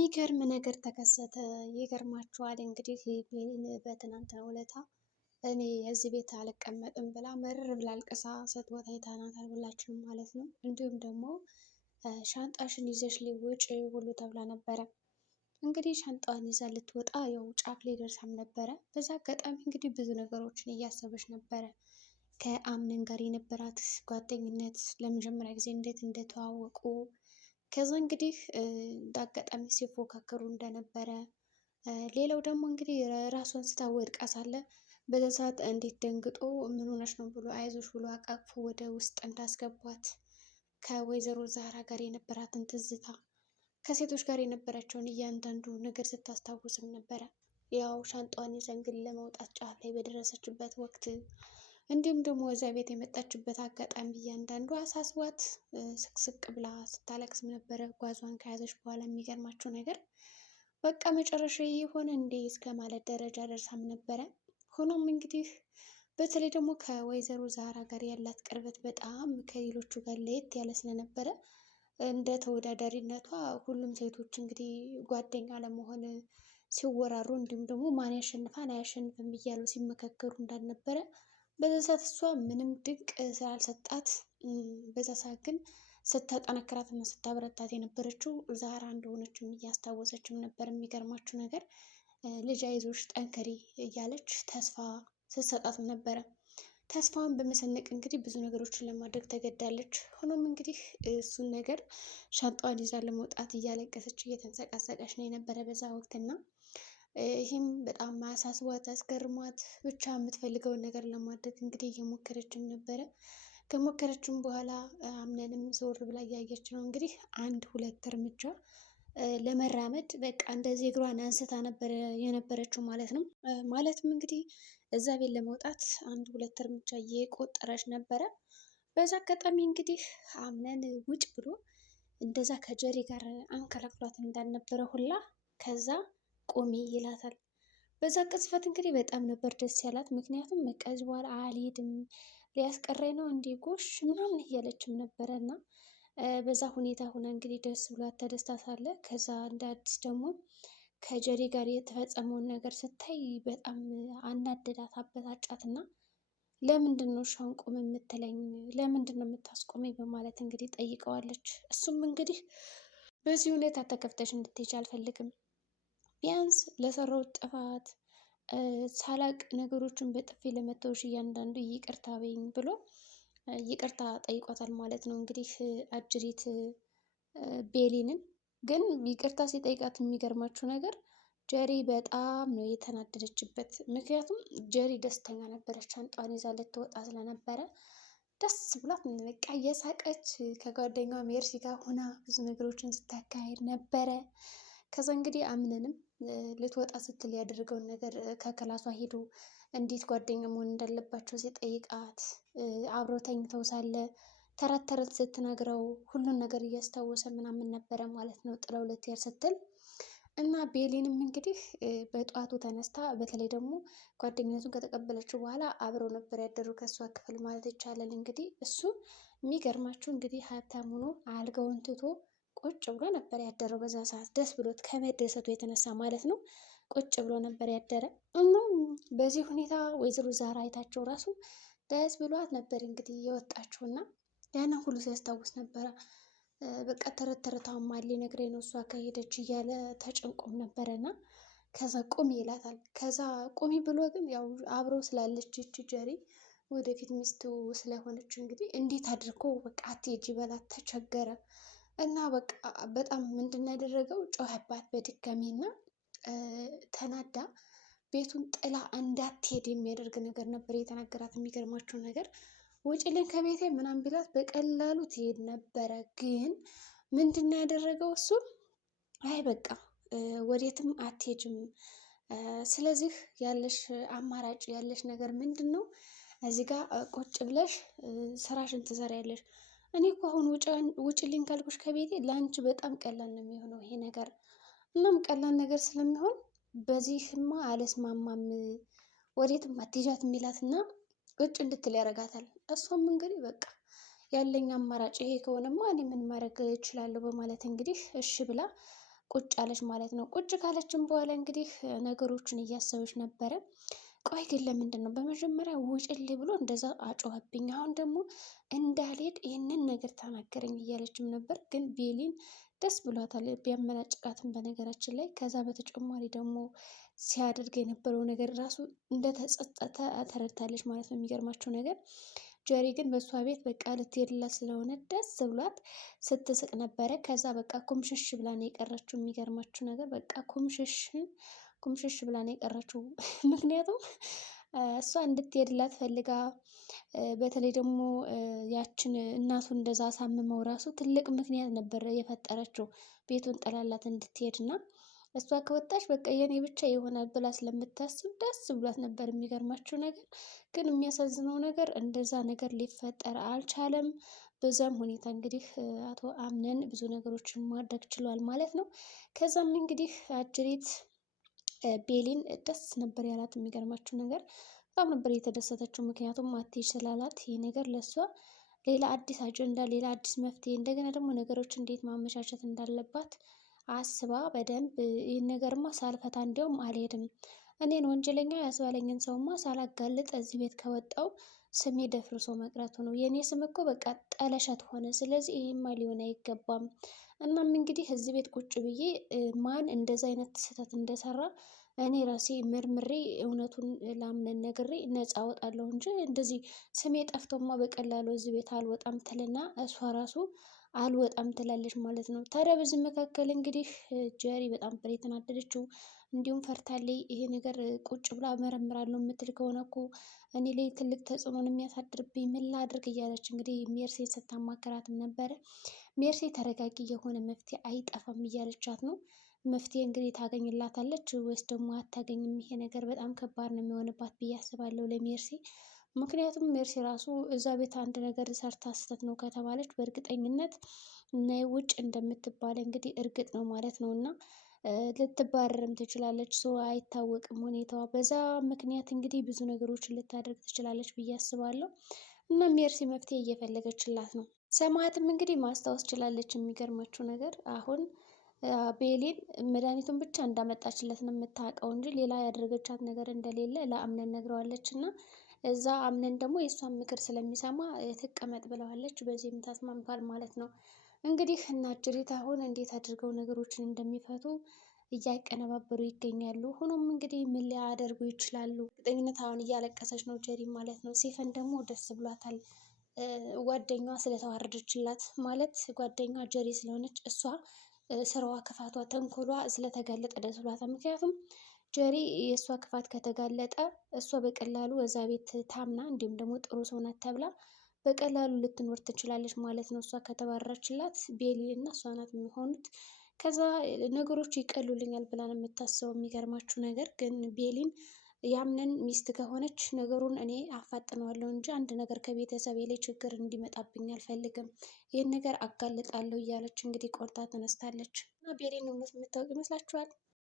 የሚገርም ነገር ተከሰተ። ይገርማችኋል እንግዲህ ቤሊን በትናንትናው ዕለት እኔ እዚህ ቤት አልቀመጥም ብላ መርር ብላ አልቅሳ ስትወጣ አይተናታል ሁላችንም ማለት ነው። እንዲሁም ደግሞ ሻንጣሽን ይዘሽ ውጪ ሁሉ ተብላ ነበረ። እንግዲህ ሻንጣዋን ይዛ ልትወጣ ያው ጫፍ ላይ ደርሳም ነበረ። በዛ አጋጣሚ እንግዲህ ብዙ ነገሮችን እያሰበች ነበረ። ከአምነን ጋር የነበራት ጓደኝነት ለመጀመሪያ ጊዜ እንዴት እንደተዋወቁ ከዛ እንግዲህ እንዳጋጣሚ ሲፎካከሩ እንደነበረ ሌላው ደግሞ እንግዲህ ራሷን ስታወድቃ ሳለ በዛ ሰዓት እንዴት ደንግጦ ምን ሆነሽ ነው ብሎ አይዞሽ ብሎ አቃቅፎ ወደ ውስጥ እንዳስገቧት ከወይዘሮ ዛራ ጋር የነበራትን ትዝታ ከሴቶች ጋር የነበራቸውን እያንዳንዱ ነገር ስታስታውስም ነበረ። ያው ሻንጣዋን ይዛ እንግዲህ ለመውጣት ጫፍ ላይ በደረሰችበት ወቅት እንዲሁም ደግሞ እዛ ቤት የመጣችበት አጋጣሚ እያንዳንዱ አሳስቧት ስቅስቅ ብላ ስታለቅስም ነበረ። ጓዟን ከያዘች በኋላ የሚገርማቸው ነገር በቃ መጨረሻ የሆነ እንዴ እስከ ማለት ደረጃ ደርሳም ነበረ። ሆኖም እንግዲህ በተለይ ደግሞ ከወይዘሮ ዛራ ጋር ያላት ቅርበት በጣም ከሌሎቹ ጋር ለየት ያለ ስለነበረ እንደ ተወዳዳሪነቷ ሁሉም ሴቶች እንግዲህ ጓደኛ ለመሆን ሲወራሩ እንዲሁም ደግሞ ማን ያሸንፋን አያሸንፍም እያሉ ሲመካከሩ እንዳልነበረ በዛ ሰዓት እሷ ምንም ድንቅ ስላልሰጣት በዛ ሰዓት ግን ስታጠነክራት እና ስታበረታት የነበረችው ዛራ እንደሆነችም እያስታወሰችም ነበር። የሚገርማችሁ ነገር ልጅ አይዞሽ ጠንከሪ እያለች ተስፋ ስትሰጣትም ነበረ። ተስፋዋን በመሰነቅ እንግዲህ ብዙ ነገሮችን ለማድረግ ተገዳለች። ሆኖም እንግዲህ እሱን ነገር ሻንጣዋን ይዛ ለመውጣት እያለቀሰች እየተንሰቃሰቀች ነው የነበረ በዛ ወቅት እና ይህም በጣም አሳስቧት አስገርሟት ብቻ የምትፈልገውን ነገር ለማድረግ እንግዲህ እየሞከረችም ነበረ። ከሞከረችም በኋላ አምነንም ዞር ብላ እያየች ነው እንግዲህ አንድ ሁለት እርምጃ ለመራመድ በቃ እንደዚህ እግሯን አንስታ ነበረ የነበረችው ማለት ነው። ማለትም እንግዲህ እዛ ቤት ለመውጣት አንድ ሁለት እርምጃ እየቆጠረች ነበረ። በዛ አጋጣሚ እንግዲህ አምነን ውጭ ብሎ እንደዛ ከጀሪ ጋር አንከላክሏት እንዳልነበረ ሁላ ከዛ ቆሚ ይላታል። በዛ ቅጽበት እንግዲህ በጣም ነበር ደስ ያላት። ምክንያቱም ከዚህ በኋላ አልሄድም ሊያስቀረኝ ነው እንዲህ ጎሽ ምናምን እያለችም ነበረ እና በዛ ሁኔታ ሆነ እንግዲህ ደስ ብሏት ተደስታ ሳለ ከዛ እንደ አዲስ ደግሞ ከጀሪ ጋር የተፈጸመውን ነገር ስታይ በጣም አናደዳት፣ አበሳጫት እና ለምንድን ነው ሻውን ቆም የምትለኝ? ለምንድን ነው የምታስቆመኝ? በማለት እንግዲህ ጠይቀዋለች። እሱም እንግዲህ በዚህ ሁኔታ ተከፍተሽ እንድትሄጂ አልፈልግም፣ ቢያንስ ለሰራሁት ጥፋት ሳላቅ ነገሮችን በጥፊ ለመተውሽ እያንዳንዱ ይቅርታ በይኝ ብሎ ይቅርታ ጠይቋታል ማለት ነው። እንግዲህ አጅሪት ቤሊንን ግን ይቅርታ ሲጠይቃት የሚገርማችሁ ነገር ጀሪ በጣም ነው የተናደደችበት። ምክንያቱም ጀሪ ደስተኛ ነበረች፣ ሻንጣዋን ይዛ ልትወጣ ስለነበረ ደስ ብሏት በቃ እየሳቀች ከጓደኛዋ ሜርሲ ጋር ሆና ብዙ ነገሮችን ስታካሄድ ነበረ። ከዛ እንግዲህ አምነንም ልትወጣ ስትል ያደረገውን ነገር ከክላሷ ሄዶ እንዴት ጓደኛ መሆን እንዳለባቸው ሲጠይቃት አብሮ ተኝተው ሳለ ተረት ተረት ስትነግረው ሁሉን ነገር እያስታወሰ ምናምን ነበረ ማለት ነው ጥለው ልትሄድ ስትል እና ቤሊንም እንግዲህ በጠዋቱ ተነስታ በተለይ ደግሞ ጓደኝነቱን ከተቀበለችው በኋላ አብረው ነበር ያደሩ ከእሷ ክፍል ማለት ይቻላል። እንግዲህ እሱ የሚገርማችሁ እንግዲህ ሀብታም ሆኖ አልጋውን ትቶ ቁጭ ብሎ ነበር ያደረው። በዛ ሰዓት ደስ ብሎት ከመደሰቱ የተነሳ ማለት ነው ቁጭ ብሎ ነበር ያደረ እና በዚህ ሁኔታ ወይዘሮ ዛራ አይታቸው ራሱ ደስ ብሏት ነበር እንግዲህ የወጣችው እና ያንን ሁሉ ሲያስታውስ ነበረ። በቃ ተረት ተረታውን ማን ሊነግረኝ ነው እሷ ከሄደች እያለ ተጨንቆም ነበረና ከዛ ቁሚ ይላታል። ከዛ ቁሚ ብሎ ግን ያው አብሮ ስላለች እቺ ጀሪ ወደፊት ሚስቱ ስለሆነች እንግዲህ እንዴት አድርጎ በቃ አትሄጂ በላት ተቸገረ እና በቃ በጣም ምንድን ነው ያደረገው ጮኸባት በድጋሚ እና ተናዳ ቤቱን ጥላ እንዳትሄድ የሚያደርግ ነገር ነበር የተናገራት። የሚገርማቸው ነገር ውጭልኝ ከቤቴ ምናምን ቢላት በቀላሉ ትሄድ ነበረ። ግን ምንድን ነው ያደረገው እሱ አይ በቃ ወዴትም አትሄጅም፣ ስለዚህ ያለሽ አማራጭ ያለሽ ነገር ምንድን ነው? እዚህ ጋር ቁጭ ብለሽ ስራሽን ትሰሪያለሽ። እኔ እኮ አሁን ውጭልኝ ካልኩሽ ከቤቴ ለአንቺ በጣም ቀላል ነው የሚሆነው ይሄ ነገር። እናም ቀላል ነገር ስለሚሆን በዚህማ አልስማማም፣ ወዴትም አትሄጃት የሚላትና ቁጭ እንድትል ያደርጋታል። እሷም እንግዲህ በቃ ያለኝ አማራጭ ይሄ ከሆነማ እኔ ምን ማድረግ እችላለሁ በማለት እንግዲህ እሺ ብላ ቁጭ አለች ማለት ነው። ቁጭ ካለችም በኋላ እንግዲህ ነገሮችን እያሰበች ነበረ። ቆይ ግን ለምንድን ነው በመጀመሪያ ውጭልኝ ብሎ እንደዛ አጮኸብኝ፣ አሁን ደግሞ እንዳልሄድ ይህንን ነገር ተናገረኝ እያለችም ነበር። ግን ቤሊን ደስ ብሏታል ቢያመናጭቃትም በነገራችን ላይ። ከዛ በተጨማሪ ደግሞ ሲያደርግ የነበረው ነገር ራሱ እንደተጸጸተ ተረድታለች ማለት ነው። የሚገርማቸው ነገር ጀሪ ግን በእሷ ቤት በቃ ልትሄድላት ስለሆነ ደስ ብሏት ስትስቅ ነበረ። ከዛ በቃ ኩምሽሽ ብላ ነው የቀረችው። የሚገርማችሁ ነገር በቃ ኩምሽሽ ብላ ነው የቀረችው። ምክንያቱም እሷ እንድትሄድላት ፈልጋ፣ በተለይ ደግሞ ያችን እናቱን እንደዛ አሳምመው ራሱ ትልቅ ምክንያት ነበር የፈጠረችው ቤቱን ጥላላት እንድትሄድ እና እሷ ከወጣች በቃ የኔ ብቻ ይሆናል ብላ ስለምታስብ ደስ ብሏት ነበር። የሚገርማችሁ ነገር ግን የሚያሳዝነው ነገር እንደዛ ነገር ሊፈጠር አልቻለም። በዛም ሁኔታ እንግዲህ አቶ አምነን ብዙ ነገሮችን ማድረግ ችሏል ማለት ነው። ከዛም እንግዲህ አጅሪት ቤሊን ደስ ነበር ያላት። የሚገርማችሁ ነገር በጣም ነበር የተደሰተችው። ምክንያቱም አትሄጂ ስላላት ይህ ነገር ለእሷ ሌላ አዲስ አጀንዳ፣ ሌላ አዲስ መፍትሄ፣ እንደገና ደግሞ ነገሮች እንዴት ማመቻቸት እንዳለባት አስባ በደንብ ይህን ነገርማ ሳልፈታ እንዲያውም አልሄድም፣ እኔን ወንጀለኛ ያስባለኝን ሰውማ ሳላጋልጥ እዚህ ቤት ከወጣው ስሜ ደፍርሶ መቅረቱ ነው። የእኔ ስም እኮ በቃ ጠለሸት ሆነ። ስለዚህ ይህማ ሊሆን አይገባም። እናም እንግዲህ እዚህ ቤት ቁጭ ብዬ ማን እንደዚ አይነት ስህተት እንደሰራ እኔ ራሴ መርምሬ እውነቱን ላምነን ነግሬ ነፃ አወጣለሁ እንጂ እንደዚህ ስሜ ጠፍቶማ በቀላሉ እዚህ ቤት አልወጣም ትልና እሷ ራሱ አልወጣም ትላለች ማለት ነው። ታዲያ በዚህ መካከል እንግዲህ ጀሪ በጣም ፍሬ የተናደደችው እንዲሁም ፈርታለች። ይሄ ነገር ቁጭ ብላ መረምራለሁ የምትል ከሆነ እኮ እኔ ላይ ትልቅ ተጽዕኖን የሚያሳድርብኝ ምን ላድርግ እያለች እንግዲህ ሜርሴን ስታማከራትም ነበረ። ሜርሴ ተረጋጊ፣ የሆነ መፍትሄ አይጠፋም እያለቻት ነው። መፍትሄ እንግዲህ ታገኝላታለች ወይስ ደግሞ አታገኝም? ይሄ ነገር በጣም ከባድ ነው የሚሆንባት ብዬ አስባለሁ ለሜርሴ። ምክንያቱም ሜርሲ ራሱ እዛ ቤት አንድ ነገር ሰርታ ስህተት ነው ከተባለች በእርግጠኝነት ነይ ውጭ እንደምትባል እንግዲህ እርግጥ ነው ማለት ነው። እና ልትባረርም ትችላለች። ሰው አይታወቅም ሁኔታዋ። በዛ ምክንያት እንግዲህ ብዙ ነገሮችን ልታደርግ ትችላለች ብዬ አስባለሁ። እና ሜርሲ መፍትሄ እየፈለገችላት ነው። ሰማያትም እንግዲህ ማስታወስ ችላለች። የሚገርማችሁ ነገር አሁን ቤሊን መድኃኒቱን ብቻ እንዳመጣችለት ነው የምታውቀው እንጂ ሌላ ያደረገቻት ነገር እንደሌለ ለአምነን ነግረዋለች። እና እዛ አምነን ደግሞ የእሷን ምክር ስለሚሰማ ትቀመጥ ብለዋለች። በዚህም ተስማምቷል ማለት ነው። እንግዲህ እና አጅሪት አሁን እንዴት አድርገው ነገሮችን እንደሚፈቱ እያቀነባበሩ ይገኛሉ። ሆኖም እንግዲህ ምን ሊያደርጉ ይችላሉ? እርግጠኝነት አሁን እያለቀሰች ነው ጀሪ ማለት ነው። ሲፈን ደግሞ ደስ ብሏታል። ጓደኛዋ ስለተዋረደችላት ማለት ጓደኛዋ ጀሪ ስለሆነች እሷ ስራዋ፣ ክፋቷ፣ ተንኮሏ ስለተጋለጠ ደስ ብሏታል። ምክንያቱም ጀሪ የእሷ ክፋት ከተጋለጠ እሷ በቀላሉ እዛ ቤት ታምና እንዲሁም ደግሞ ጥሩ ሰው ናት ተብላ በቀላሉ ልትኖር ትችላለች ማለት ነው። እሷ ከተባረረችላት ቤሊ እና እሷ ናት የሚሆኑት። ከዛ ነገሮቹ ይቀሉልኛል ብላ ነው የምታስበው። የሚገርማችሁ ነገር ግን ቤሊን ያምነን ሚስት ከሆነች ነገሩን እኔ አፋጥነዋለሁ እንጂ አንድ ነገር ከቤተሰቤ ላይ ችግር እንዲመጣብኝ አልፈልግም፣ ይህን ነገር አጋልጣለሁ እያለች እንግዲህ ቆርጣ ተነስታለች። እና ቤሊን እውነት የምታውቅ ይመስላችኋል?